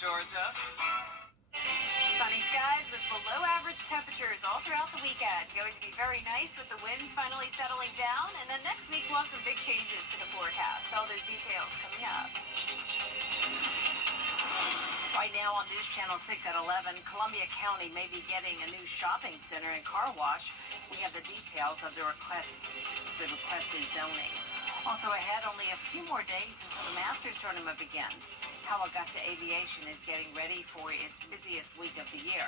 Georgia. Sunny skies with below average temperatures all throughout the weekend. Going to be very nice with the winds finally settling down. And then next week we'll have some big changes to the forecast. All those details coming up. Right now on News Channel 6 at 11, Columbia County may be getting a new shopping center and car wash. We have the details of the requested zoning. Also ahead, only a few more days until the Masters tournament begins. How Augusta Aviation is getting ready for its busiest week of the year.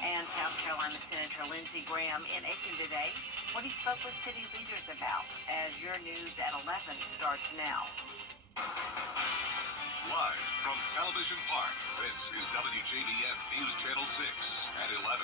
And South Carolina Senator Lindsey Graham in Aiken today. What he spoke with city leaders about as your news at 11 starts now. Live from Television Park, this is WJBF News Channel 6 at 11.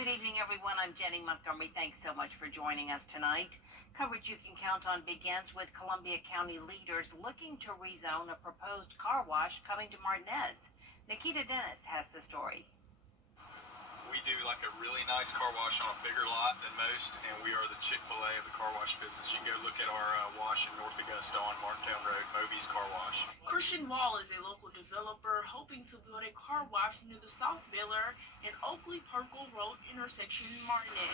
Good evening, everyone. I'm Jenny Montgomery. Thanks so much for joining us tonight. Coverage you can count on begins with Columbia County leaders looking to rezone a proposed car wash coming to Martinez. Nikita Dennis has the story. We do like a really nice car wash on a bigger lot than most, and we are the Chick-fil-A of the car wash business. You can go look at our wash in North Augusta on Marktown Road, Moby's Car Wash. Christian Wall is a local developer hoping to build a car wash near the South Baylor and Oakley-Purple Road intersection in Martinez.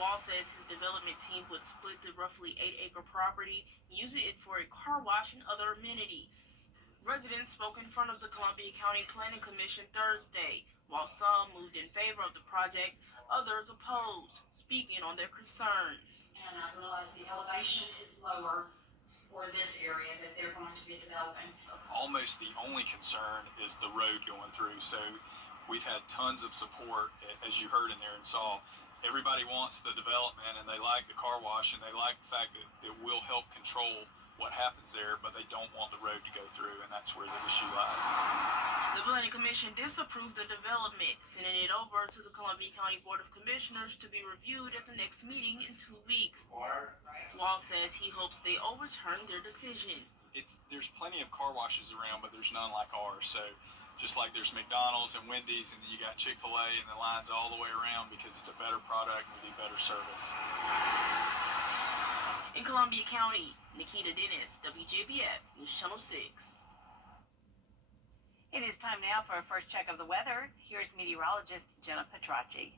Wall says his development team would split the roughly 8-acre property, using it for a car wash and other amenities. Residents spoke in front of the Columbia County Planning Commission Thursday. While some moved in favor of the project, others opposed, speaking on their concerns. And I realize the elevation is lower for this area that they're going to be developing. Almost the only concern is the road going through. So we've had tons of support, as you heard in there and saw. Everybody wants the development and they like the car wash and they like the fact that it will help control what happens there, but they don't want the road to go through, and that's where the issue lies. The Planning Commission disapproved the development, sending it over to the Columbia County Board of Commissioners to be reviewed at the next meeting in 2 weeks. Wall says he hopes they overturn their decision. There's plenty of car washes around, but there's none like ours. So just like there's McDonald's and Wendy's, and then you got Chick-fil-A, and the lines all the way around because it's a better product and we do better service. In Columbia County, Nikita Dennis, WJBF News Channel 6. It is time now for our first check of the weather. Here's meteorologist Jenna Petracci.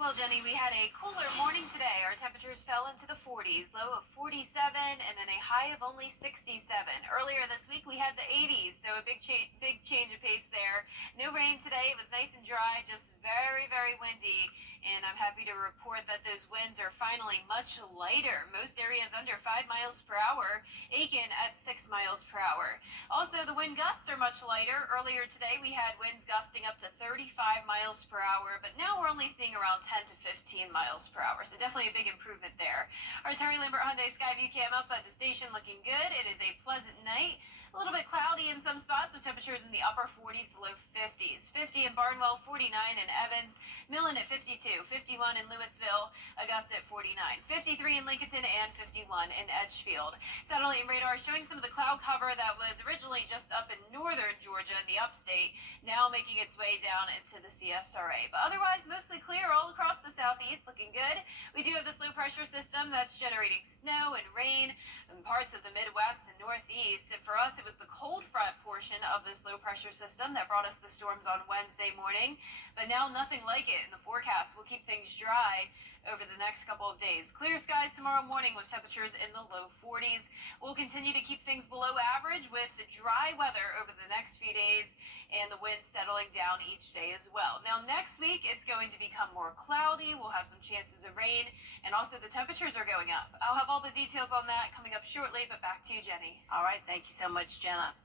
Well, Jenny, we had a cooler morning today. Our temperatures fell into the 40s, low of 47, and then a high of only 67. Earlier this week, we had the 80s, so a big change of pace there. No rain today. It was nice and dry, just very, very windy, and I'm happy to report that those winds are finally much lighter. Most areas under 5 miles per hour, Aiken at 6 miles per hour. Also, the wind gusts are much lighter. Earlier today, we had winds gusting up to 35 miles per hour, but now we're only seeing around 10 to 15 miles per hour, so definitely a big improvement there. Our Terry Lambert Hyundai Skyview cam outside the station looking good. It is a pleasant night. A little bit cloudy in some spots with temperatures in the upper 40s to low 50s. 50 in Barnwell, 49 in Evans, Millen at 52, 51 in Louisville, Augusta at 49, 53 in Lincolnton, and 51 in Edgefield. Satellite and radar showing some of the cloud cover that was originally just up in northern Georgia in the upstate, now making its way down into the CSRA. But otherwise, mostly clear all across the southeast, looking good. We do have this low pressure system that's generating snow and rain in parts of the Midwest and Northeast. And for us, it was the cold front portion of this low pressure system that brought us the storms on Wednesday morning. But now nothing like it in the forecast. We'll keep things dry over the next couple of days. Clear skies tomorrow morning with temperatures in the low 40s. We'll continue to keep things below average with dry weather over the next few days and the wind settling down each day as well. Now next week, it's going to become more cloudy. We'll have some chances of rain, and also the temperatures are going up. I'll have all the details on that coming up shortly, but back to you, Jenny. All right, thank you so much, Jenna.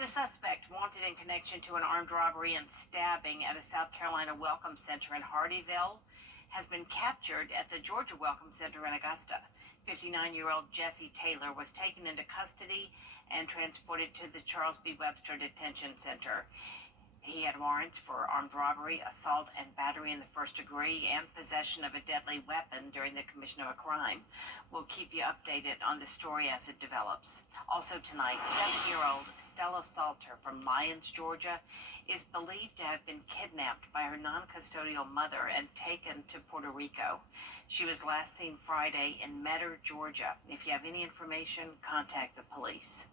The suspect wanted in connection to an armed robbery and stabbing at a South Carolina Welcome Center in Hardyville has been captured at the Georgia Welcome Center in Augusta. 59-year-old Jesse Taylor was taken into custody and transported to the Charles B. Webster Detention Center. He had warrants for armed robbery, assault, and battery in the first degree, and possession of a deadly weapon during the commission of a crime. We'll keep you updated on the story as it develops. Also tonight, 7-year-old Stella Salter from Lyons, Georgia, is believed to have been kidnapped by her non-custodial mother and taken to Puerto Rico. She was last seen Friday in Metter, Georgia. If you have any information, contact the police.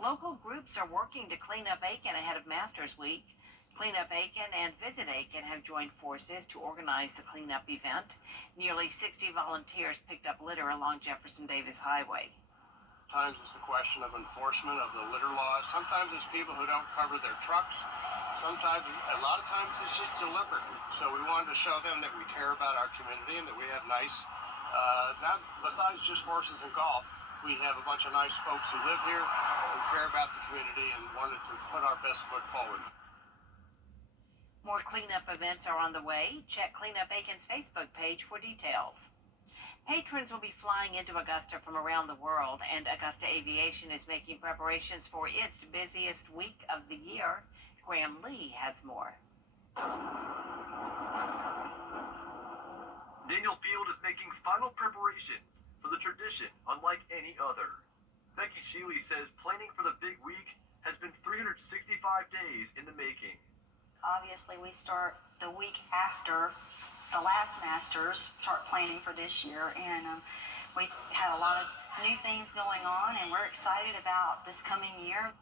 Local groups are working to clean up Aiken ahead of Masters Week. Clean Up Aiken and Visit Aiken have joined forces to organize the cleanup event. Nearly 60 volunteers picked up litter along Jefferson Davis Highway. Sometimes it's a question of enforcement of the litter laws. Sometimes it's people who don't cover their trucks. Sometimes, a lot of times, it's just deliberate. So we wanted to show them that we care about our community and that we have nice, not besides just horses and golf, we have a bunch of nice folks who live here, who care about the community, and wanted to put our best foot forward. More cleanup events are on the way. Check Clean Up Aiken's Facebook page for details. Patrons will be flying into Augusta from around the world, and Augusta Aviation is making preparations for its busiest week of the year. Graham Lee has more. Daniel Field is making final preparations for the tradition unlike any other. Becky Shealy says planning for the big week has been 365 days in the making. Obviously, we start the week after the last Masters, start planning for this year, and we had a lot of new things going on, and we're excited about this coming year.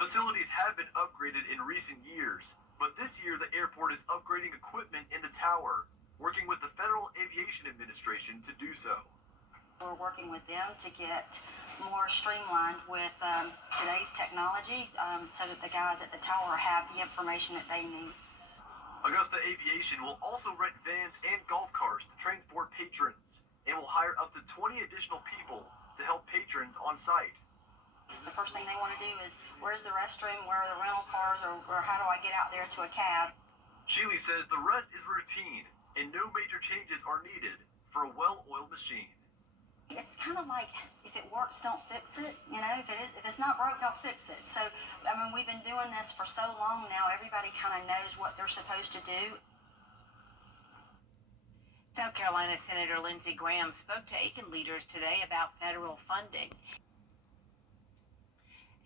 Facilities have been upgraded in recent years, but this year the airport is upgrading equipment in the tower, working with the Federal Aviation Administration to do so. We're working with them to get more streamlined with today's technology so that the guys at the tower have the information that they need. Augusta Aviation will also rent vans and golf carts to transport patrons and will hire up to 20 additional people to help patrons on site. The first thing they want to do is, where's the restroom, where are the rental cars, or how do I get out there to a cab? Shealy says the rest is routine and no major changes are needed for a well-oiled machine. It's kind of like, if it works, don't fix it. You know, if it's not broke, don't fix it. So, I mean, we've been doing this for so long now, everybody kind of knows what they're supposed to do. South Carolina Senator Lindsey Graham spoke to Aiken leaders today about federal funding.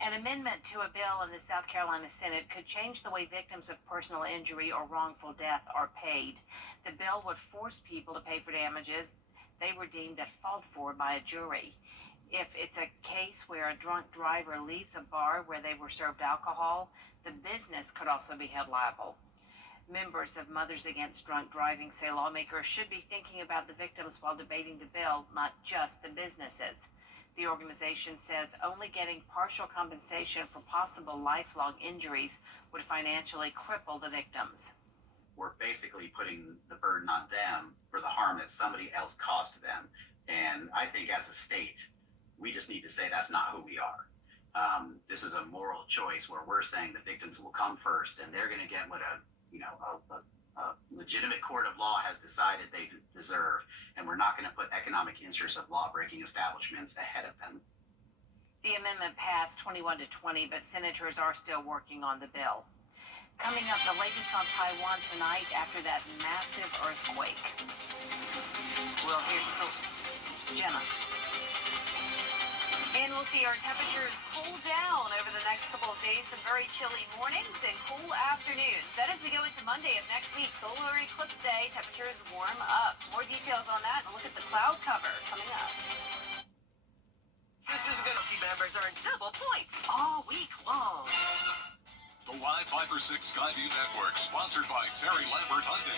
An amendment to a bill in the South Carolina Senate could change the way victims of personal injury or wrongful death are paid. The bill would force people to pay for damages they were deemed at fault for by a jury. If it's a case where a drunk driver leaves a bar where they were served alcohol, the business could also be held liable. Members of Mothers Against Drunk Driving say lawmakers should be thinking about the victims while debating the bill, not just the businesses. The organization says only getting partial compensation for possible lifelong injuries would financially cripple the victims. We're basically putting the burden on them for the harm that somebody else caused to them. And I think as a state, we just need to say that's not who we are. This is a moral choice where we're saying the victims will come first and they're going to get what a legitimate court of law has decided they deserve. And we're not going to put economic interests of law-breaking establishments ahead of them. The amendment passed 21 to 20, but senators are still working on the bill. Coming up, the latest on Taiwan tonight after that massive earthquake. We'll hear Jenna. And we'll see our temperatures cool down over the next couple of days. Some very chilly mornings and cool afternoons. Then as we go into Monday of next week, solar eclipse day, temperatures warm up. More details on that and a look at the cloud cover coming up. This is going to see members earn double points all week long. The Live 5 for 6 Skyview Network, sponsored by Terry Lambert Hyundai.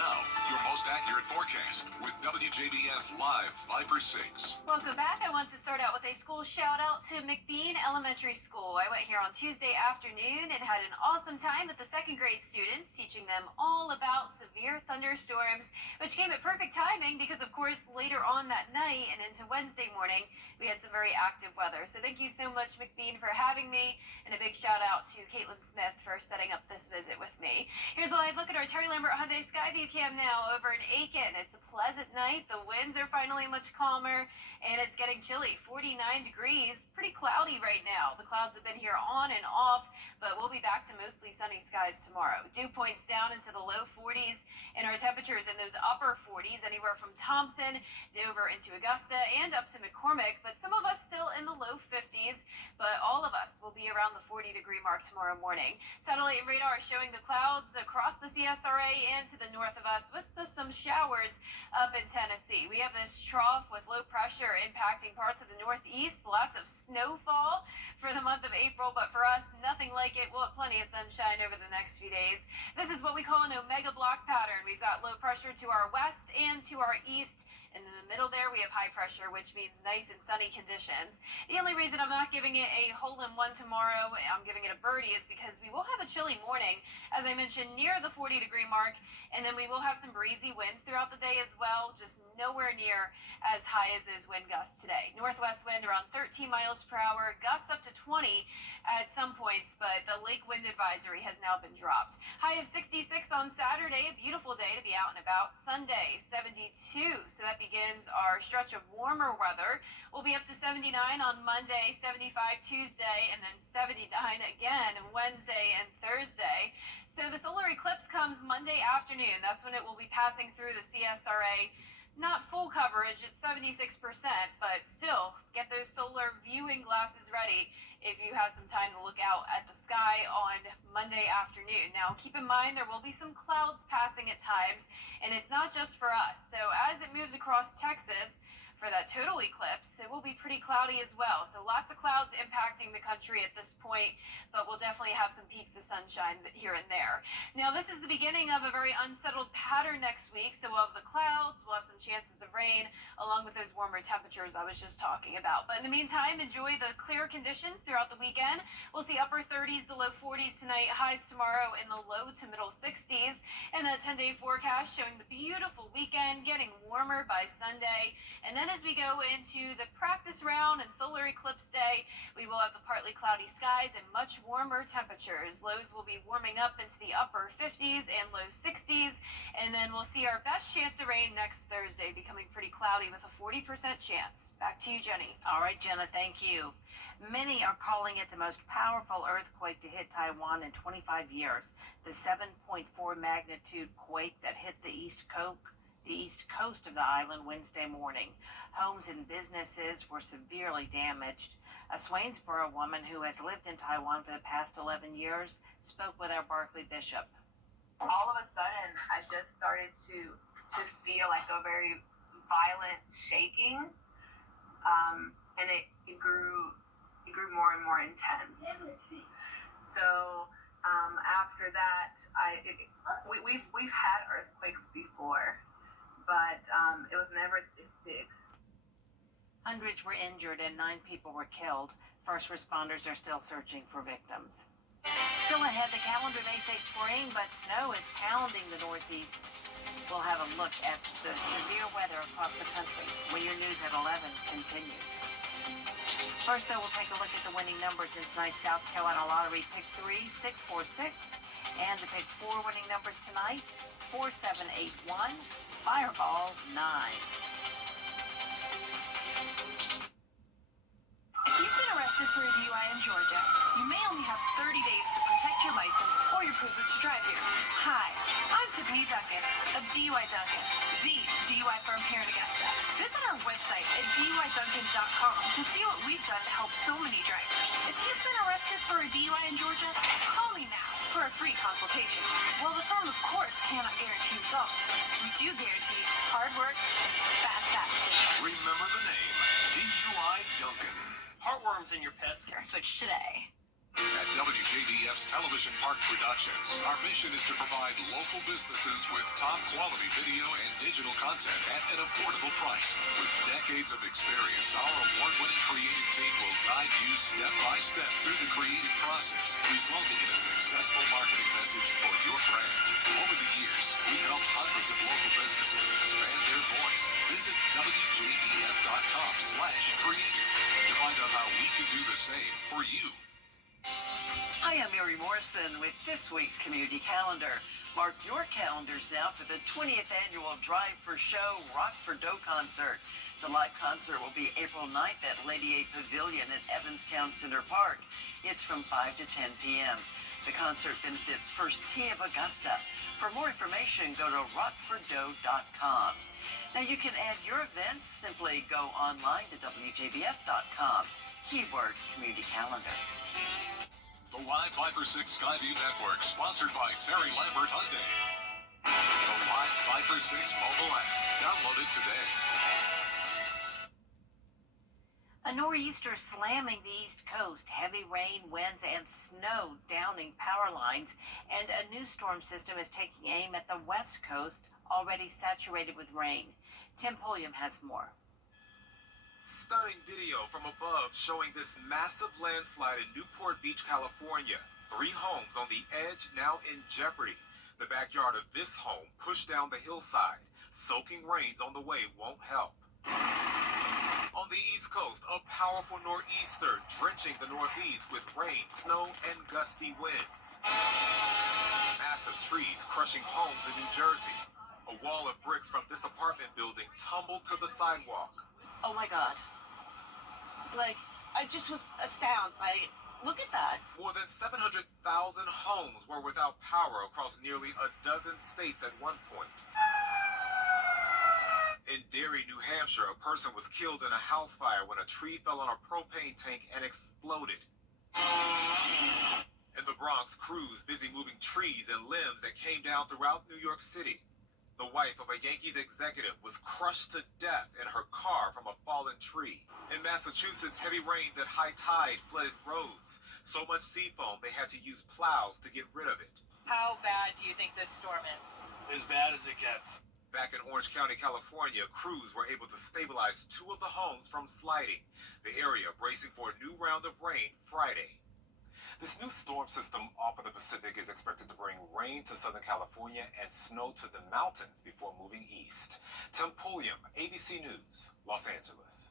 Now, your most accurate forecast with WJBF Live 5 for 6. Welcome back. I want to start out with a school shout out to McBean Elementary School. I went here on Tuesday afternoon and had an awesome time with the second grade students, teaching them all about severe thunderstorms, which came at perfect timing because, of course, later on that night and into Wednesday morning, we had some very active weather. So thank you so much, McBean, for having me, and a big shout out to Caitlin Smith for setting up this visit with me. Here's a live look at our Terry Lambert Hyundai Skyview cam now over in Aiken. It's a pleasant night. The winds are finally much calmer, and it's getting chilly. 49 degrees. Pretty cloudy right now. The clouds have been here on and off, but we'll be back to mostly sunny skies tomorrow. Dew points down into the low 40s, and our temperatures in those upper 40s, anywhere from Thompson, Dover into Augusta, and up to McCormick, but some of us still in the low 50s, but all of us will be around the 40-degree mark tomorrow morning. Satellite and radar is showing the clouds across the CSRA and to the north of us with some showers up in Tennessee. We have this trough with low pressure impacting parts of the northeast, lots of snowfall for the month of April, but for us, nothing like it. We'll have plenty of sunshine over the next few days. This is what we call an omega block pattern. We've got low pressure to our west and to our east. And in the middle there, we have high pressure, which means nice and sunny conditions. The only reason I'm not giving it a hole-in-one tomorrow, I'm giving it a birdie, is because we will have a chilly morning, as I mentioned, near the 40-degree mark, and then we will have some breezy winds throughout the day as well, just nowhere near as high as those wind gusts today. Northwest wind around 13 miles per hour, gusts up to 20 at some points, but the lake wind advisory has now been dropped. High of 66 on Saturday, a beautiful day to be out and about. Sunday, 72, so that begins our stretch of warmer weather. We'll be up to 79 on Monday, 75 Tuesday, and then 79 again Wednesday and Thursday. So the solar eclipse comes Monday afternoon. That's when it will be passing through the CSRA. Not full coverage at 76%, but still get those solar viewing glasses ready if you have some time to look out at the sky on Monday afternoon. Now, keep in mind there will be some clouds passing at times, and it's not just for us. So as it moves across Texas for that total eclipse, it will be pretty cloudy as well. So lots of clouds impacting the country at this point, but we'll definitely have some peaks of sunshine here and there. Now, this is the beginning of a very unsettled pattern next week. So we'll have the clouds, we'll have some chances of rain, along with those warmer temperatures I was just talking about. But in the meantime, enjoy the clear conditions throughout the weekend. We'll see upper 30s to low 40s tonight, highs tomorrow in the low to middle 60s, and that 10-day forecast showing the beautiful weekend getting warmer by Sunday. And then as we go into the practice round and solar eclipse day, we will have the partly cloudy skies and much warmer temperatures. Lows will be warming up into the upper 50s and low 60s, and then we'll see our best chance of rain next Thursday, becoming pretty cloudy with a 40% chance. Back to you, Jenny. All right, Jenna, thank you. Many are calling it the most powerful earthquake to hit Taiwan in 25 years. The 7.4 magnitude quake that hit the east coast of the island Wednesday morning. Homes and businesses were severely damaged. A Swainsboro woman who has lived in Taiwan for the past 11 years spoke with our Barkley Bishop. All of a sudden, I just started to feel like a very violent shaking, and it grew more and more intense. So after that, we've had earthquakes before, but it was never this big. Hundreds were injured and 9 people were killed. First responders are still searching for victims. Still ahead, the calendar may say spring, but snow is pounding the Northeast. We'll have a look at the severe weather across the country when your news at 11 continues. First, though, we'll take a look at the winning numbers in tonight's South Carolina Lottery. Pick 3, 646, and the Pick 4 winning numbers tonight, 4781, Fireball 9. If you've been arrested for a DUI in Georgia, you may only have 30 days to protect your license or your privilege to drive here. Hi, I'm Tiffany Duncan of DUI Duncan, the DUI firm here in Augusta. Visit our website at DUIDuncan.com to see what we've done to help so many drivers. If you've been arrested for a DUI in Georgia, call me now for a free consultation. While the firm, of course, cannot guarantee results, we do guarantee hard work and fast action. Remember the name, DUI Duncan. Heartworms in your pets. Switch today. At WJBF's Television Park Productions, our mission is to provide local businesses with top quality video and digital content at an affordable price. With decades of experience, our award-winning creative team will guide you step by step through the creative process, resulting in a successful marketing message for your brand. Over the years, we've helped hundreds WJBF.com/creative to find out how we can do the same for you. Hi, I'm Mary Morrison with this week's community calendar. Mark your calendars now for the 20th annual Drive for Show Rock for Dough concert. The live concert will be April 9th at Lady A Pavilion at Evanstown Center Park. It's from 5 to 10 p.m. The concert benefits First Tee of Augusta. For more information, go to rockfordough.com. Now you can add your events. Simply go online to WJBF.com. Keyword Community Calendar. The Live 5 for 6 Skyview Network, sponsored by Terry Lambert Hyundai. The Live 5 for 6 mobile app. Download it today. A nor'easter slamming the East Coast, heavy rain, winds, and snow downing power lines, and a new storm system is taking aim at the West Coast, already saturated with rain. Tim Pulliam has more. Stunning video from above showing this massive landslide in Newport Beach, California. 3 homes on the edge, now in jeopardy. The backyard of this home pushed down the hillside. Soaking rains on the way won't help. On the East Coast, a powerful nor'easter drenching the Northeast with rain, snow, and gusty winds. Massive trees crushing homes in New Jersey. A wall of bricks from this apartment building tumbled to the sidewalk. Oh my God. Like, I just was astounded. Look at that. More than 700,000 homes were without power across nearly a dozen states at one point. In Derry, New Hampshire, a person was killed in a house fire when a tree fell on a propane tank and exploded. In the Bronx, crews busy moving trees and limbs that came down throughout New York City. The wife of a Yankees executive was crushed to death in her car from a fallen tree. In Massachusetts, heavy rains at high tide flooded roads. So much sea foam they had to use plows to get rid of it. How bad do you think this storm is? As bad as it gets. Back in Orange County, California, crews were able to stabilize 2 of the homes from sliding. The area bracing for a new round of rain Friday. This new storm system off of the Pacific is expected to bring rain to Southern California and snow to the mountains before moving east. Tim Pulliam, ABC News, Los Angeles.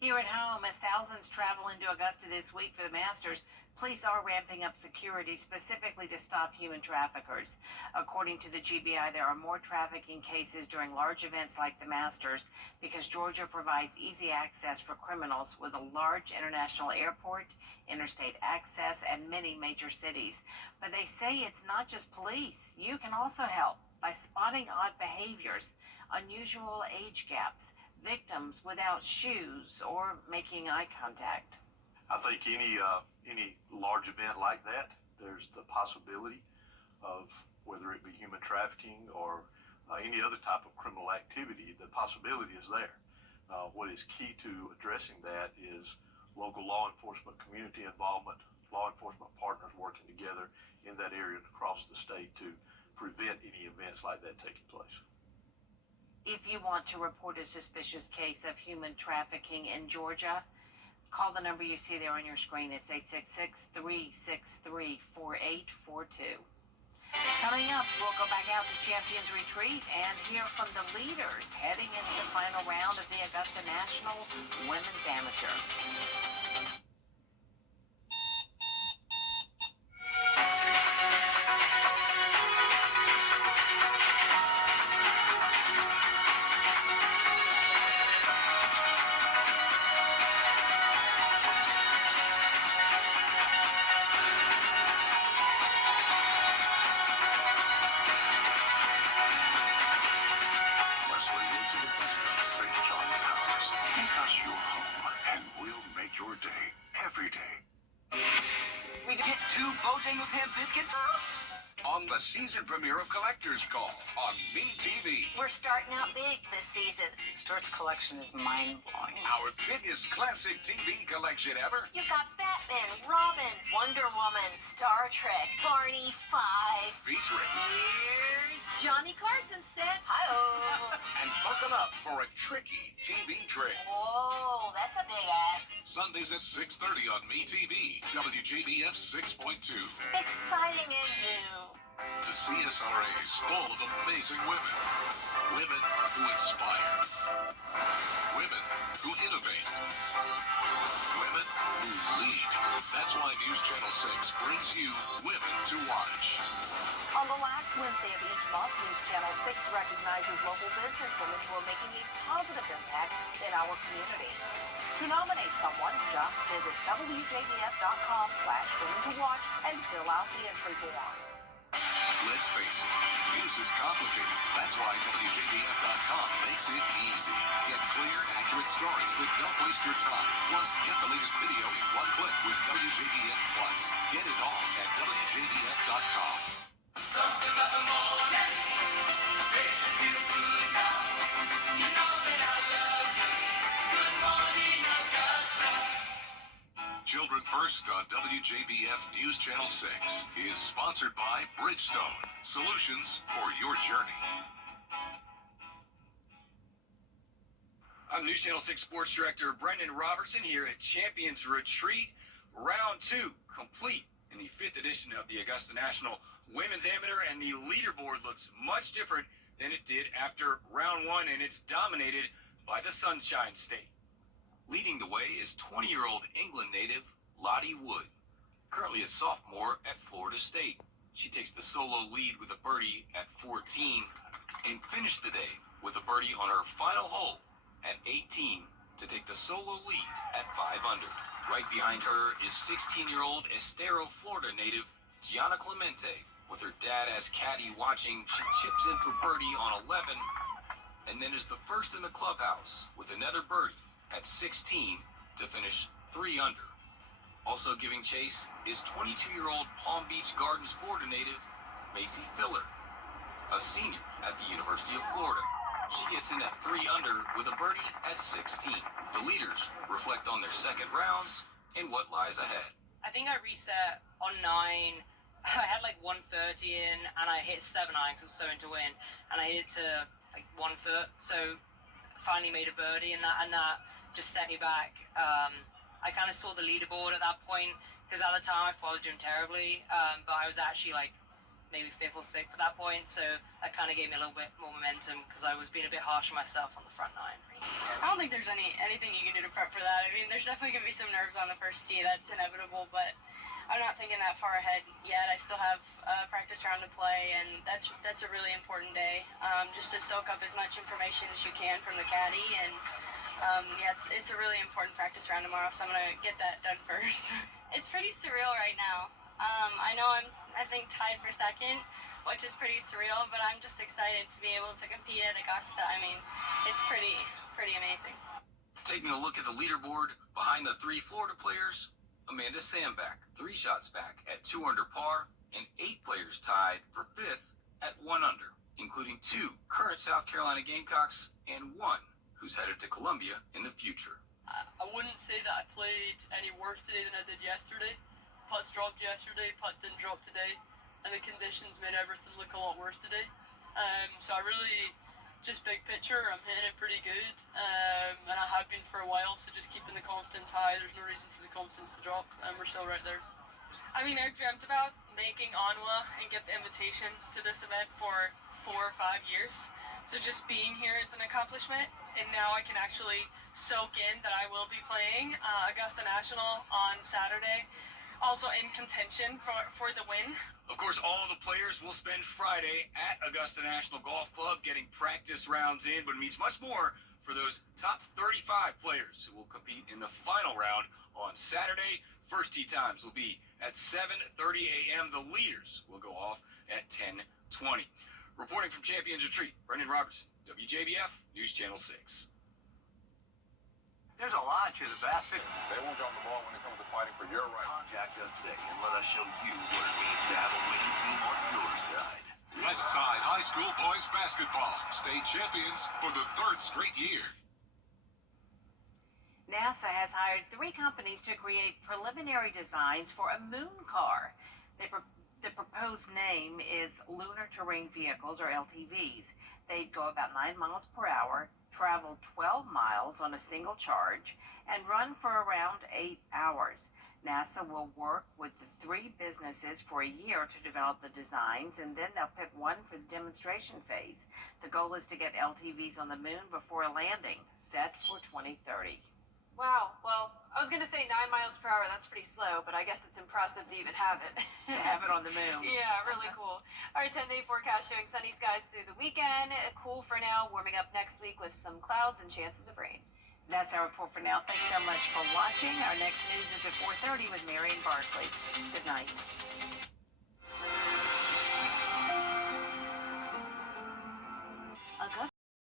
Here at home, as thousands travel into Augusta this week for the Masters, police are ramping up security specifically to stop human traffickers. According to the GBI, there are more trafficking cases during large events like the Masters because Georgia provides easy access for criminals with a large international airport, interstate access, and many major cities. But they say it's not just police. You can also help by spotting odd behaviors, unusual age gaps, victims without shoes, or making eye contact. I think any large event like that, there's the possibility of whether it be human trafficking or any other type of criminal activity, the possibility is there. What is key to addressing that is local law enforcement, community involvement, law enforcement partners working together in that area and across the state to prevent any events like that taking place. If you want to report a suspicious case of human trafficking in Georgia, call the number you see there on your screen. It's 866-363-4842. Coming up, we'll go back out to Champions Retreat and hear from the leaders heading into the final round of the Augusta National Women's Amateur. We get 2 Bojangles ham biscuits on the season premiere of Collector's Call on MeTV. We're starting out big this season. Stuart's collection is mind-blowing. Our biggest classic TV collection ever. You've got Batman, Robin, Wonder Woman, Star Trek, Barney 5. Featuring Here's Johnny Carson said, hi-oh. and buckle up for a tricky TV trick. Whoa, that's a big ass. Sundays at 6:30 on MeTV, WJBF 6.2. Exciting and new. The CSRA is full of amazing women. Women who inspire. Women who innovate. Women who lead. That's why News Channel 6 brings you Women to Watch. On the last Wednesday of each month, News Channel 6 recognizes local businesswomen who are making a positive impact in our community. To nominate someone, just visit WJBF.com/Women to Watch and fill out the entry form. Let's face it, news is complicated. That's why WJBF.com makes it easy. Get clear, accurate stories that don't waste your time. Plus, get the latest video in one click with WJBF Plus. Get it all at WJBF.com. Something about the morning makes you feel good now. You know that I love you. Good morning, Augusta. Children First on WJBF News Channel 6 is sponsored by Bridgestone, solutions for your journey. I'm News Channel 6 Sports Director Brendan Robertson here at Champions Retreat. Round 2 complete in the 5th edition of the Augusta National Women's Amateur, and the leaderboard looks much different than it did after round 1, and it's dominated by the Sunshine State. Leading the way is 20-year-old England native Lottie Wood, currently a sophomore at Florida State. She takes the solo lead with a birdie at 14 and finished the day with a birdie on her final hole at 18 to take the solo lead at 5 under. Right behind her is 16-year-old Estero, Florida native Gianna Clemente. With her dad as caddy watching, she chips in for birdie on 11 and then is the first in the clubhouse with another birdie at 16 to finish 3 under. Also giving chase is 22-year-old Palm Beach Gardens, Florida native Macy Filler, a senior at the University of Florida. She gets in at 3 under with a birdie at 16. The leaders reflect on their second rounds and what lies ahead. I think I reset on 9. I had like 130 in, and I hit 7 iron because I was so into win, and I hit it to like 1 foot. So finally made a birdie, and that just set me back. I kind of saw the leaderboard at that point because at the time I thought I was doing terribly, but I was actually like maybe 5th or 6th at that point. So that kind of gave me a little bit more momentum because I was being a bit harsh on myself on the front 9. I don't think there's anything you can do to prep for that. I mean, there's definitely going to be some nerves on the first tee. That's inevitable, but I'm not thinking that far ahead yet. I still have a practice round to play, and that's a really important day. Just to soak up as much information as you can from the caddy, and yeah, it's a really important practice round tomorrow, so I'm gonna get that done first. It's pretty surreal right now. I know I think tied for second, which is pretty surreal, but I'm just excited to be able to compete at Augusta. I mean, it's pretty amazing. Taking a look at the leaderboard, behind the 3 Florida players, Amanda Sandback, 3 shots back at 2 under par, and 8 players tied for 5th at 1 under, including 2 current South Carolina Gamecocks and 1 who's headed to Columbia in the future. I wouldn't say that I played any worse today than I did yesterday. Putts dropped yesterday, putts didn't drop today, and the conditions made everything look a lot worse today. So I really, just big picture, I'm hitting it pretty good, and I have been for a while, so just keeping the confidence high. There's no reason for the confidence to drop, and we're still right there. I mean, I dreamt about making Onwa and get the invitation to this event for 4 or 5 years. So just being here is an accomplishment, and now I can actually soak in that I will be playing Augusta National on Saturday, also in contention for the win. Of course, all the players will spend Friday at Augusta National Golf Club getting practice rounds in, but it means much more for those top 35 players who will compete in the final round on Saturday. First tee times will be at 7:30 a.m. The leaders will go off at 10:20. Reporting from Champions Retreat, Brendan Robertson, WJBF News Channel 6. There's a lot to the basket. They won't drop the ball when it comes to fighting for your right. Contact us today and let us show you what it means to have a winning team on your side. Westside High School boys basketball, state champions for the 3rd straight year. NASA has hired 3 companies to create preliminary designs for a moon car. The proposed name is Lunar Terrain Vehicles, or LTVs. They'd go about 9 miles per hour, travel 12 miles on a single charge, and run for around 8 hours. NASA will work with the 3 businesses for a year to develop the designs, and then they'll pick one for the demonstration phase. The goal is to get LTVs on the moon before a landing, set for 2030. Wow. Well, I was going to say 9 miles per hour. That's pretty slow, but I guess it's impressive to even have it. To have it on the moon. Yeah, really cool. All right, 10-day forecast showing sunny skies through the weekend. Cool for now, warming up next week with some clouds and chances of rain. That's our report for now. Thanks so much for watching. Our next news is at 4:30 with Marion Barkley. Good night.